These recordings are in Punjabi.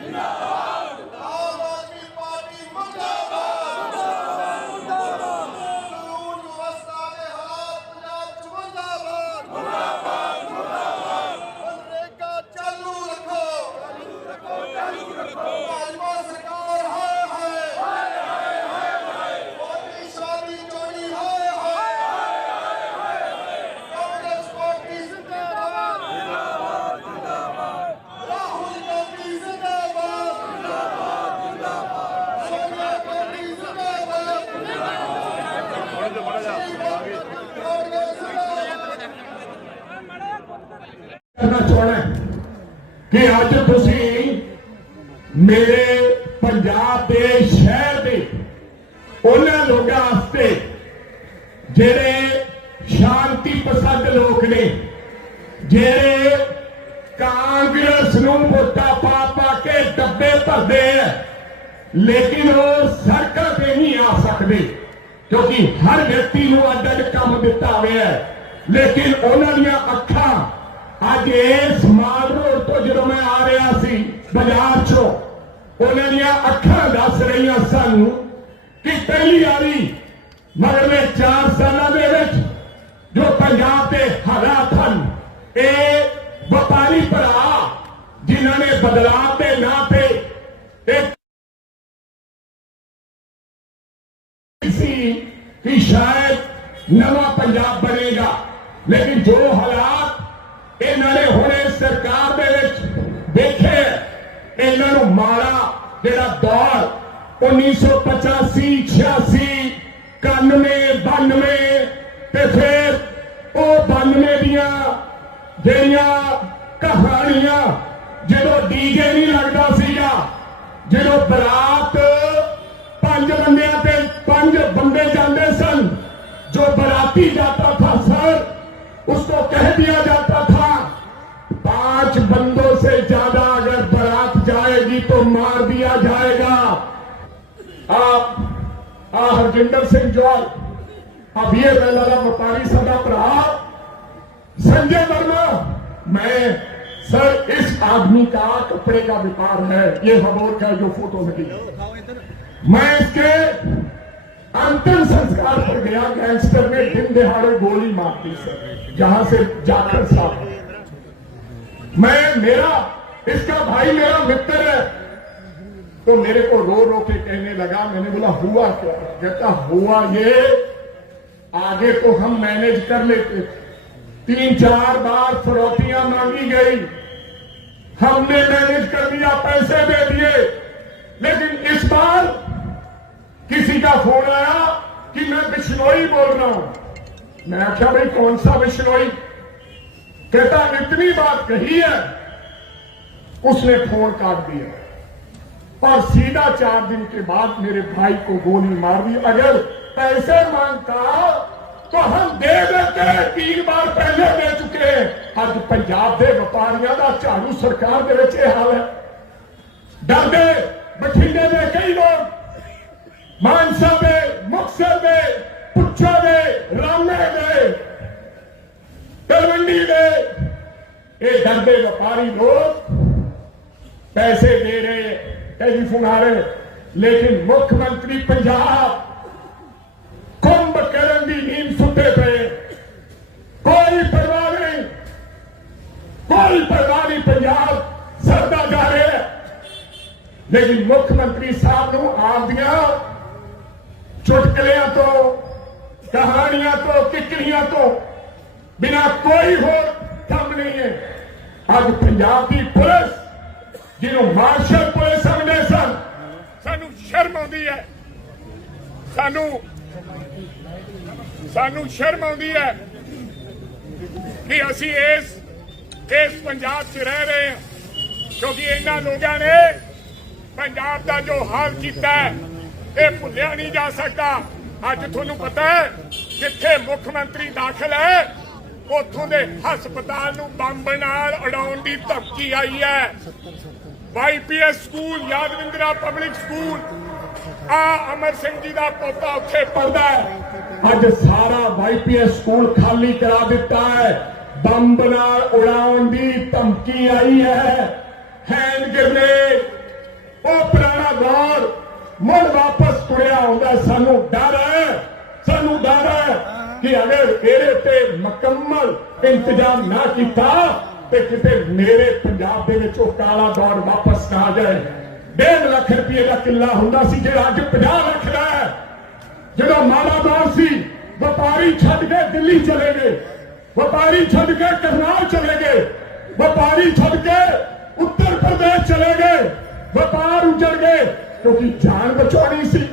No! ਕਰਨਾ ਚਾਹਣਾ ਕਿ ਅੱਜ ਤੁਸੀਂ ਮੇਰੇ ਪੰਜਾਬ ਦੇ ਸ਼ਹਿਰ ਦੇ ਉਹਨਾਂ ਲੋਕਾਂ ਵਾਸਤੇ ਜਿਹੜੇ ਸ਼ਾਂਤੀ ਪਸੰਦ ਲੋਕ ਨੇ, ਜਿਹੜੇ ਕਾਂਗਰਸ ਨੂੰ ਵੋਟਾਂ ਪਾ ਪਾ ਕੇ ਡੱਬੇ ਭਰਦੇ ਆ, ਲੇਕਿਨ ਉਹ ਸੜਕਾਂ ਤੇ ਨਹੀਂ ਆ ਸਕਦੇ, ਕਿਉਂਕਿ ਹਰ ਵਿਅਕਤੀ ਨੂੰ ਅੱਡ ਅੱਡ ਕੰਮ ਦਿੱਤਾ ਹੋਇਆ ਹੈ। ਲੇਕਿਨ ਉਹਨਾਂ ਦੀਆਂ ਅੱਖਾਂ ਅੱਜ ਇਸ ਮਾਲ ਰੋਡ ਤੋਂ ਜਦੋਂ ਮੈਂ ਆ ਰਿਹਾ ਸੀ ਬਾਜ਼ਾਰ ਚੋਂ ਉਹਨਾਂ ਦੀਆਂ ਅੱਖਾਂ ਦੱਸ ਰਹੀਆਂ ਸਾਨੂੰ ਕਿ ਪਹਿਲੀ ਵਾਰੀ ਮਗਰਲੇ 4 ਸਾਲਾਂ ਦੇ ਵਿੱਚ ਜੋ ਪੰਜਾਬ ਦੇ ਹਾਲਾਤ ਹਨ ਇਹ ਵਪਾਰੀ ਭਰਾ ਜਿਨ੍ਹਾਂ ਨੇ ਬਦਲਾਅ ਦੇ ਨਾਂ ਤੇ ਇੱਕ ਸੀ ਕਿ ਸ਼ਾਇਦ ਨਵਾਂ ਪੰਜਾਬ ਬਣੇਗਾ ਲੇਕਿਨ ਜੋ ਹਾਲਾਤ ਇਹਨਾਂ ਨੇ ਹੁਣੇ ਸਰਕਾਰ ਦੇ ਵਿੱਚ ਦੇਖੇ ਇਹਨਾਂ ਨੂੰ ਮਾਰਾ ਜਿਹੜਾ ਦੌਰ 1985 86 91 92 ਤੇ ਫਿਰ ਉਹ 92 ਦੀਆਂ ਜਿਹੜੀਆਂ ਕਹਾਣੀਆਂ ਜਦੋਂ ਡੀਜੇ ਨਹੀਂ ਲੱਗਦਾ ਸੀਗਾ ਜਦੋਂ ਬਰਾਤ ਪੰਜ ਬੰਦਿਆਂ ਤੇ ਪੰਜ ਬੰਦੇ ਜਾਂਦੇ ਸਨ जो बराती जाता था सर उसको कह दिया जाता था पाँच बंदों से ज़्यादा अगर बारात जाएगी तो मार दिया जाएगा। आप, आ, हरजिंदर सिंह जौल अब ये मेला का व्यापारी सदा भरा संजय वर्मा, मैं, सर, इस आदमी का कपड़े का व्यापार है, ये हबोर का जो फ़ोटो लगी मैं इसके अंतिम संस्कार पर गया, गैंगस्टर ने दिन दिहाड़े गोली मार दी, सर, जहाँ से जाकर साहब मैं, मेरा, इसका भाई मेरा मित्र है। तो मेरे को रो रो के कहने लगा, मैंने बोला, हुआ क्या? कहता, हुआ ये, आगे तो हम मैनेज कर लेते। तीन, चार बार फरौतियाँ मांगी गई। हमने मैनेज कर दिया, पैसे दे दिए। लेकिन इस बार किसी का फ़ोन आया कि मैं बिश्नोई बोल रहा हूँ। मैं आख्या भाई, कौन सा बिश्नोई? कहता इतनी बात कही है उसने फोन काट दिया और सीधा चार दिन के बाद मेरे भाई को गोली मार दी अगर पैसे मांगता तो हम दे देते तीन बार पहले दे चुके अज पंजाब के व्यापारियों का झाड़ू सरकार के हाल है डरते बठिंडे के कई लोग मानसा के मुक्सर के ਇਹ ਡਰਦੇ ਵਪਾਰੀ ਲੋਕ ਪੈਸੇ ਦੇ ਰਹੇ, ਟੈਲੀਫੋਨ ਆ ਰਹੇ, ਲੇਕਿਨ ਮੁੱਖ ਮੰਤਰੀ ਪੰਜਾਬ ਕੁੰਭ ਕਰਨ ਦੀ ਨੀਂਦ ਸੁੱਤੇ ਪਏ। ਕੋਈ ਪਰਵਾਹ ਨਹੀਂ, ਕੋਈ ਪਰਵਾਹ ਨਹੀਂ ਪੰਜਾਬ ਸਰਦਾ ਜਾ ਰਿਹਾ ਹੈ। ਲੇਕਿਨ ਮੁੱਖ ਮੰਤਰੀ ਸਾਹਿਬ ਨੂੰ ਆਪਦੀਆਂ ਚੁਟਕਲਿਆਂ ਤੋਂ, ਕਹਾਣੀਆਂ ਤੋਂ ਕਿਕਰੀਆਂ ਤੋਂ ਬਿਨਾ ਕੋਈ ਹੋਰ ਕੰਮ ਨਹੀਂ ਹੈ। ਅੱਜ ਪੰਜਾਬ ਦੀ ਪੁਲਿਸ, ਜਿਹਨੂੰ ਮਾਰਸ਼ਲ ਪੁਲਿਸ ਸਮਝਦੇ ਸਨ, ਸਾਨੂੰ ਸ਼ਰਮ ਆਉਂਦੀ ਹੈ। ਸਾਨੂੰ ਸਾਨੂੰ ਸ਼ਰਮ ਆਉਂਦੀ ਹੈ ਕਿ ਅਸੀਂ ਇਸ ਇਸ ਪੰਜਾਬ 'ਚ ਰਹਿ ਰਹੇ ਹਾਂ, ਕਿਉਂਕਿ ਇਹਨਾਂ ਲੋਕਾਂ ਨੇ ਪੰਜਾਬ ਦਾ ਜੋ ਹਾਲ ਕੀਤਾ ਇਹ ਭੁੱਲਿਆ ਨਹੀਂ ਜਾ ਸਕਦਾ। ਅੱਜ ਤੁਹਾਨੂੰ ਪਤਾ ਹੈ, ਜਿੱਥੇ ਮੁੱਖ ਮੰਤਰੀ ਦਾਖਲ ਹੈ ਉੱਥੋਂ ਦੇ ਹਸਪਤਾਲ ਨੂੰ ਬੰਬ ਨਾਲ ਉਡਾਉਣ ਦੀ ਧਮਕੀ ਆਈ ਹੈ। YPS school, Yadavindra public school, ਆ ਅਮਰ ਸਿੰਘ ਜੀ ਦਾ ਪੋਤਾ ਉੱਥੇ ਪੜਦਾ ਹੈ। ਅੱਜ ਸਾਰਾ ਵਾਈਪੀਐਸ ਸਕੂਲ ਖਾਲੀ ਕਰਾ ਦਿੱਤਾ ਹੈ। ਬੰਬ ਨਾਲ ਉਡਾਉਣ ਦੀ ਧਮਕੀ ਆਈ ਹੈ। ਹੈਂਡ ਗ੍ਰੇਨੇਡ ਮੁੜ ਵਾਪਸ ਤੁਰਿਆ ਆਉਂਦਾ ਸਾਨੂੰ ਡਰ ਹੈ। ਕਿ ਅਗਰ ਇਹਦੇ ਤੇ ਮੁਕੰਮਲ ਇੰਤਜ਼ਾਮ ਨਾ ਕੀਤਾ, ਤੇ ਕਿਤੇ ਮੇਰੇ ਪੰਜਾਬ ਦੇ ਵਿੱਚ ਉਹ ਕਾਲਾ ਦੌਰ ਵਾਪਸ ਨਾ ਆ ਜਾਏ। 1.5 ਲੱਖ ਰੁਪਏ ਦਾ ਕਿੱਲਾ ਹੁੰਦਾ ਸੀ ਜਿਹੜਾ ਅੱਜ 50 ਲੱਖ ਦਾ ਹੈ। ਜਦੋਂ ਮਾੜਾ ਦੌਰ ਸੀ, ਵਪਾਰੀ ਛੱਡ ਕੇ ਦਿੱਲੀ ਚਲੇ ਗਏ। ਵਪਾਰੀ ਛੱਡ ਕੇ ਕਰਨਾਲ ਚਲੇ ਗਏ। ਵਪਾਰੀ ਛੱਡ ਕੇ ਉੱਤਰ ਪ੍ਰਦੇਸ਼ ਚਲੇ ਗਏ। ਵਪਾਰ ਉਜੜ ਗਏ, ਕਿਉਂਕਿ ਜਾਨ ਬਚਾਉਣੀ ਸੀ।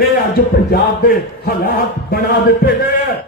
ਇਹ ਅੱਜ ਪੰਜਾਬ ਦੇ ਹਾਲਾਤ ਬਣਾ ਦਿੱਤੇ ਗਏ ਹੈ।